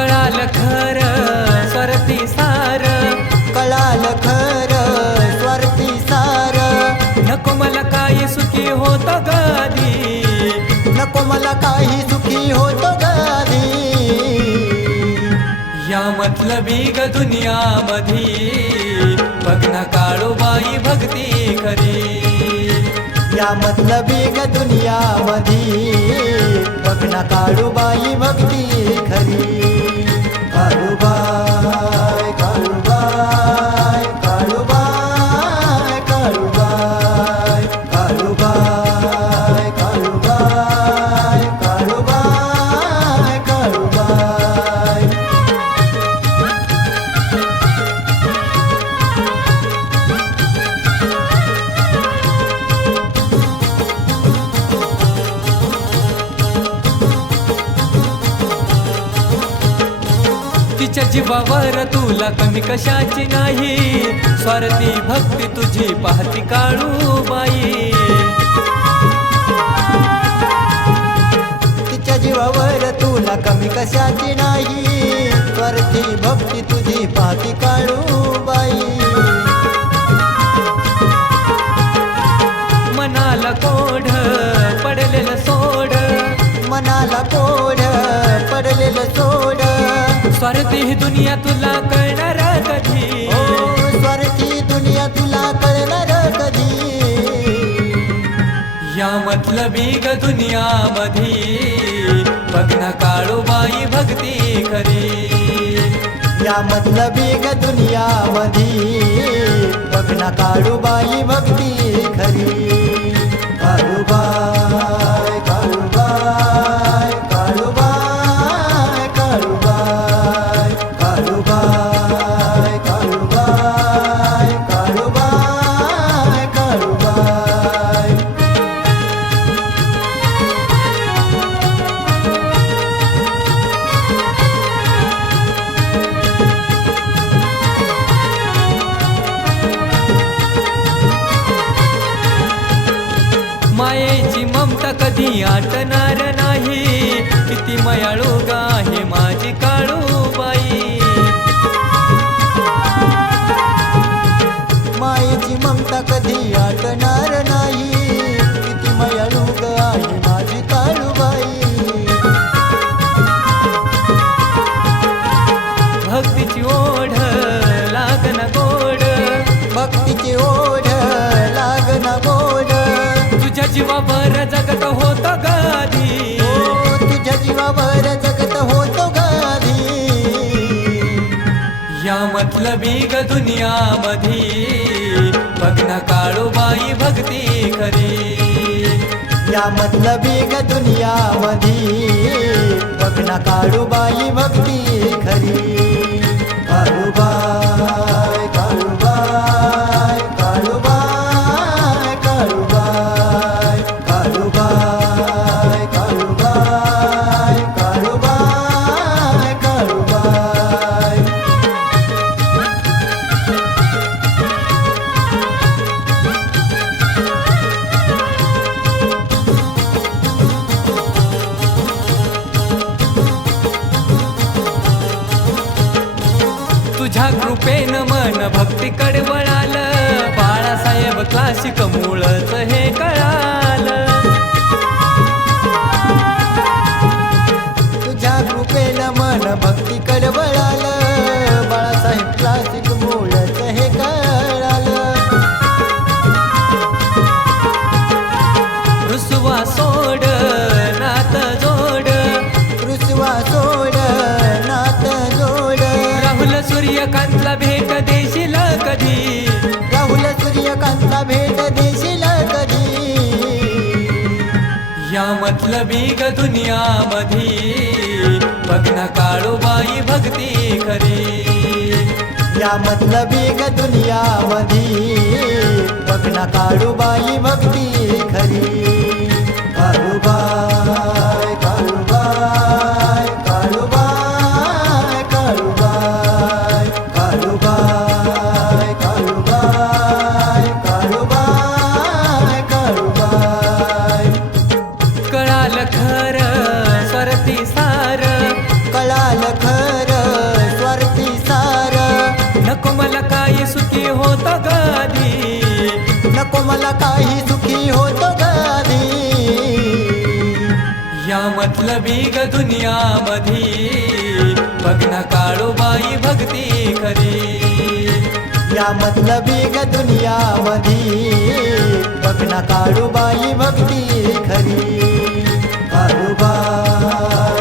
कळाल खर स्वरती सार. कळाल खर स्वरती सार. नको मला काही सुखी होत गादी. नको मला काही सुखी होत गादी. या मतलबी ग दुनिया मधी बघना काळोबाई भक्ती करी या मतलबी ग दुनिया मधी बघना काळूबाई भक्ती खरी. Baruba. तिच्या जीवावर तुला कमी कशाची नाही. स्वार्थी भक्ती तुझी पाहती काळूबाई तिच्या जीवावर तुला कमी कशाची नाही. स्वार्थी भक्ती तुझी पाहती काळू स्वार्थी ही दुनिया तुला कळणार कधी? ओ स्वार्थी दुनिया तुला कळणार कधी? या मतलबी ग दुनियामधी. बघना काळूबाई भक्ती खरी. या मतलबी ग दुनियामधी. बघना काळूबाई भक्ती खरी. कधी आटणार नाही. किती मयाळू आहे माझी काळूबाई मायेची ममता कधी आटणार नाही. किती मयाळू ग आहे माझी काळूबाई भक्तीची ओढ लागन गोड. भक्तीची ओढ लागना गोड. तुझ्या जगत होत गादी. तुझ्या जीवावर जगत होतो गाधी या मतलबी ग दुनियामधी. बघना काळूबाई भक्ती खरी. या मतलबी ग दुनियामधी. बघना काळूबाई भक्ती तुझ्या कृपेन मन भक्तीकडे वळालं. बाळासाहेब क्लासिक मुळच हे कळालं. तुझ्या कृपेन मन भक्तीकडे वळालं. बाळासाहेब क्लासिक मुळच हे कळालं. रुसवा सोड भेट देशील कधी? या मतलबी ग दुनियामधी. बघना काळूबाई भक्ती खरी. या मतलबी ग दुनियामधी. बघना काळूबाई भक्ती खरी. काळूबाय काळूबाय खर स्वरती सार. कळाल खर स्वरती सार. नको मला काही सुखी होत गादी. नको मला काही सुखी होत गादी. या मतलबी ग दुनिया मधी बघणं काळूबाई भक्ती खरी. या मतलबी ग दुनिया मधी बघणं काळूबाई भक्ती खरी. কারবার